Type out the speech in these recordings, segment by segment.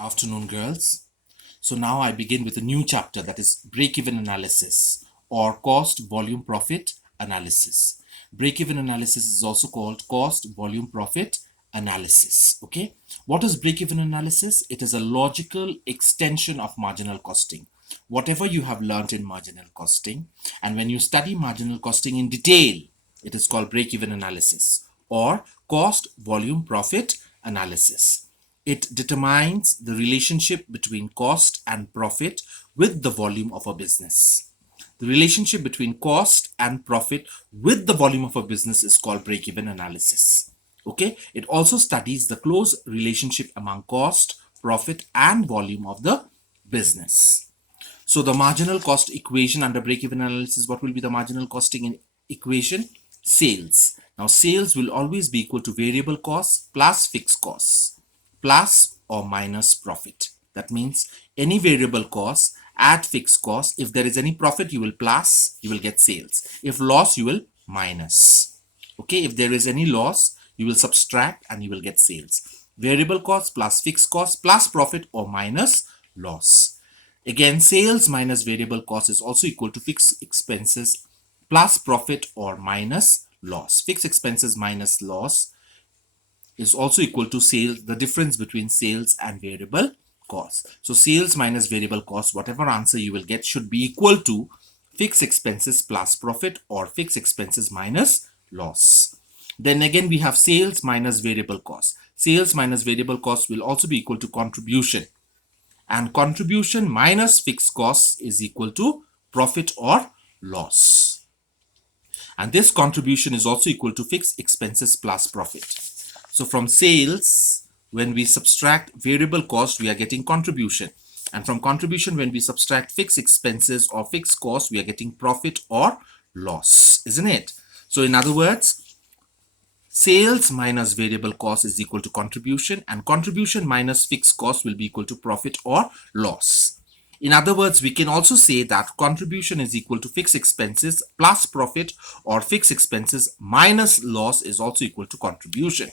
Afternoon, girls. So now I begin with a new chapter, that is break-even analysis or cost volume profit analysis. Break-even analysis is also called cost volume profit analysis. Okay, what is break-even analysis? It is a logical extension of marginal costing. Whatever you have learned in marginal costing, and when you study marginal costing in detail, it is called break-even analysis or cost volume profit analysis. It determines the relationship between cost and profit with the volume of a business. The relationship between cost and profit with the volume of a business is called break-even analysis. Okay, it also studies the close relationship among cost, profit, and volume of the business. So the marginal cost equation under break-even analysis, what will be the marginal costing in equation? Sales. Now sales will always be equal to variable costs plus fixed costs plus or minus profit. That means any variable cost add fixed cost. If there is any profit, you will plus, you will get sales. If loss, you will minus. Okay, if there is any loss, you will subtract and you will get sales. Variable cost plus fixed cost plus profit or minus loss. Again, sales minus variable cost is also equal to fixed expenses plus profit or minus loss. Fixed expenses minus loss is also equal to sales, the difference between sales and variable cost. So sales minus variable cost, whatever answer you will get should be equal to fixed expenses plus profit or fixed expenses minus loss. Then again, we have sales minus variable cost. Sales minus variable cost will also be equal to contribution. And contribution minus fixed costs is equal to profit or loss. And this contribution is also equal to fixed expenses plus profit. So from sales, when we subtract variable cost, we are getting contribution. And from contribution, when we subtract fixed expenses or fixed cost, we are getting profit or loss, isn't it? So in other words, sales minus variable cost is equal to contribution, and contribution minus fixed cost will be equal to profit or loss. In other words, we can also say that contribution is equal to fixed expenses plus profit, or fixed expenses minus loss is also equal to contribution.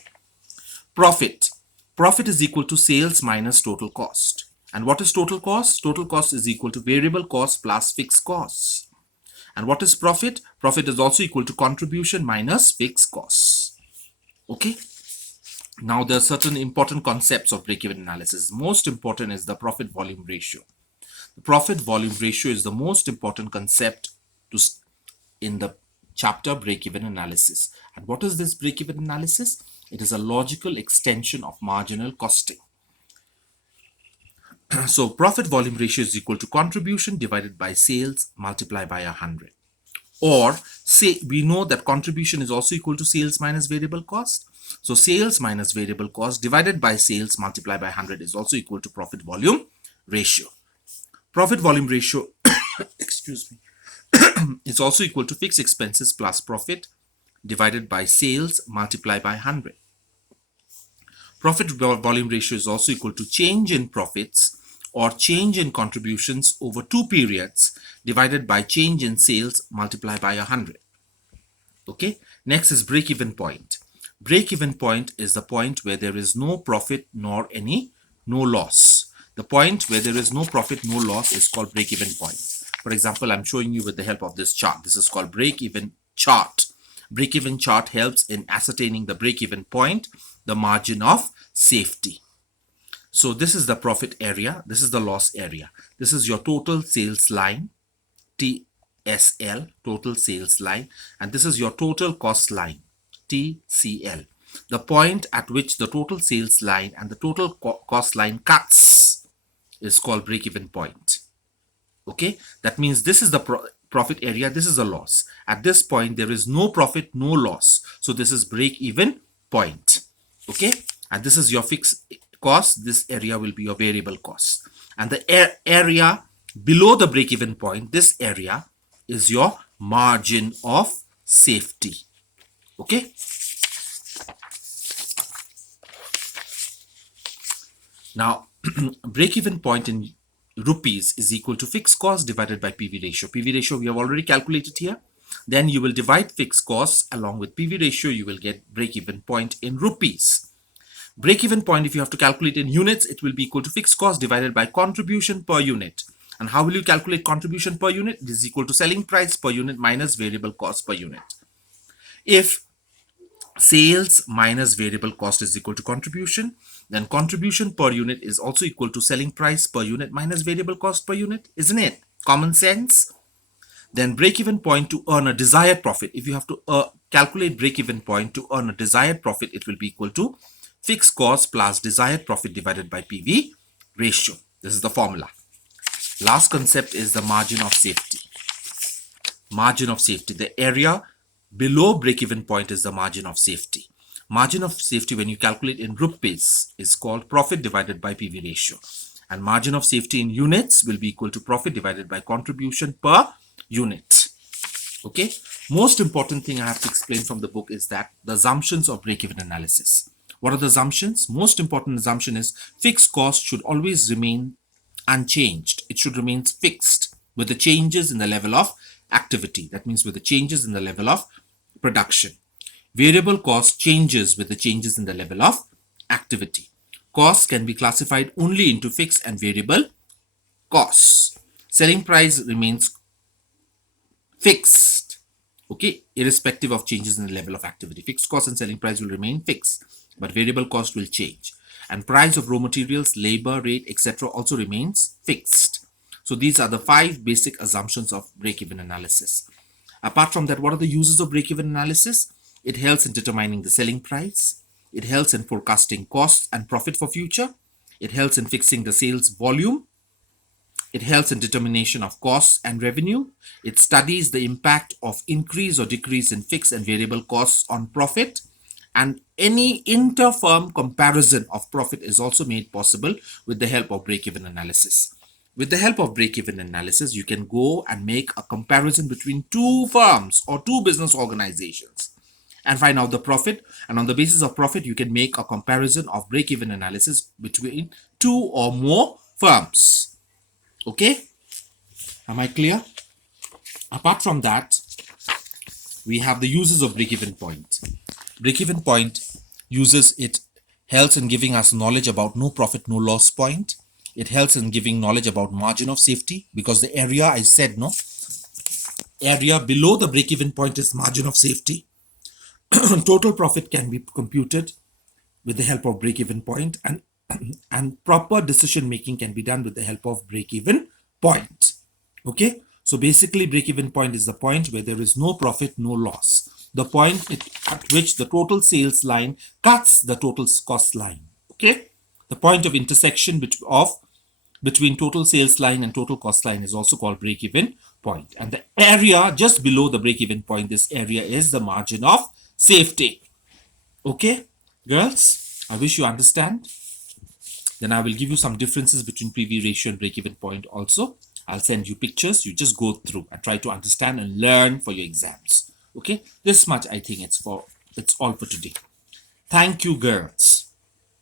Profit. Profit is equal to sales minus total cost. And what is total cost? Total cost is equal to variable cost plus fixed costs. And what is profit? Profit is also equal to contribution minus fixed costs. Okay. Now there are certain important concepts of break-even analysis. Most important is the profit volume ratio. The profit volume ratio is the most important concept in the chapter break-even analysis. And what is this break-even analysis? It is a logical extension of marginal costing. So profit volume ratio is equal to contribution divided by sales multiplied by 100. Or say we know that contribution is also equal to sales minus variable cost. So sales minus variable cost divided by sales multiplied by 100 is also equal to profit volume ratio. Profit volume ratio, excuse me, is also equal to fixed expenses plus profit divided by sales multiplied by 100. Profit volume ratio is also equal to change in profits or change in contributions over 2 periods divided by change in sales multiplied by 100. Okay, next is break-even point. Break-even point is the point where there is no profit nor no loss. The point where there is no profit, no loss is called break-even point. For example, I'm showing you with the help of this chart. This is called break-even chart. Break-even chart helps in ascertaining the break-even point, the margin of safety. So this is the profit area. This is the loss area. This is your total sales line, TSL, total sales line. And this is your total cost line, TCL. The point at which the total sales line and the total cost line cuts is called break-even point. Okay, that means this is the profit area, this is a loss. At this point, there is no profit, no loss. So this is break-even point. Okay, and this is your fixed cost. This area will be your variable cost. And the area below the break-even point, this area is your margin of safety. Okay. Now, break-even point in rupees is equal to fixed cost divided by PV ratio. PV ratio we have already calculated here. Then you will divide fixed costs along with PV ratio. You will get break-even point in rupees. Break-even point, if you have to calculate in units, it will be equal to fixed cost divided by contribution per unit. And how will you calculate contribution per unit? It is equal to selling price per unit minus variable cost per unit. If sales minus variable cost is equal to contribution, then contribution per unit is also equal to selling price per unit minus variable cost per unit, isn't it? Common sense. Then break-even point to earn a desired profit. If you have to calculate break-even point to earn a desired profit, it will be equal to fixed cost plus desired profit divided by PV ratio. This is the formula. Last concept is the margin of safety. Margin of safety. The area below break-even point is the margin of safety. Margin of safety, when you calculate in rupees, is called profit divided by PV ratio. And margin of safety in units will be equal to profit divided by contribution per unit. Okay. Most important thing I have to explain from the book is that the assumptions of break-even analysis. What are the assumptions? Most important assumption is fixed cost should always remain unchanged. It should remain fixed with the changes in the level of activity. That means with the changes in the level of production. Variable cost changes with the changes in the level of activity. Costs can be classified only into fixed and variable costs. Selling price remains fixed, okay, irrespective of changes in the level of activity. Fixed cost and selling price will remain fixed, but variable cost will change. And price of raw materials, labor rate, etc. also remains fixed. So these are the 5 basic assumptions of break-even analysis. Apart from that, what are the uses of break-even analysis? It helps in determining the selling price. It helps in forecasting costs and profit for future. It helps in fixing the sales volume. It helps in determination of costs and revenue. It studies the impact of increase or decrease in fixed and variable costs on profit. And any inter-firm comparison of profit is also made possible with the help of break-even analysis. With the help of break-even analysis, you can go and make a comparison between 2 firms or 2 business organizations and find out the profit. And on the basis of profit, you can make a comparison of break-even analysis between 2 or more firms. Okay? Am I clear? Apart from that, we have the uses of break-even point. Break-even point uses, it helps in giving us knowledge about no profit, no loss point. It helps in giving knowledge about margin of safety, because the area I said, no, area below the break-even point is margin of safety. Total profit can be computed with the help of break-even point, and proper decision making can be done with the help of break-even point. Okay, so basically break-even point is the point where there is no profit, no loss. The point at which the total sales line cuts the total cost line. Okay, the point of intersection between total sales line and total cost line is also called break-even point. And the area just below the break-even point, this area is the margin of safety. Okay, girls, I wish you understand. Then I will give you some differences between PV ratio and break-even point also. I'll send you pictures. You just go through and try to understand and learn for your exams. Okay, this much I think it's all for today. Thank you, girls.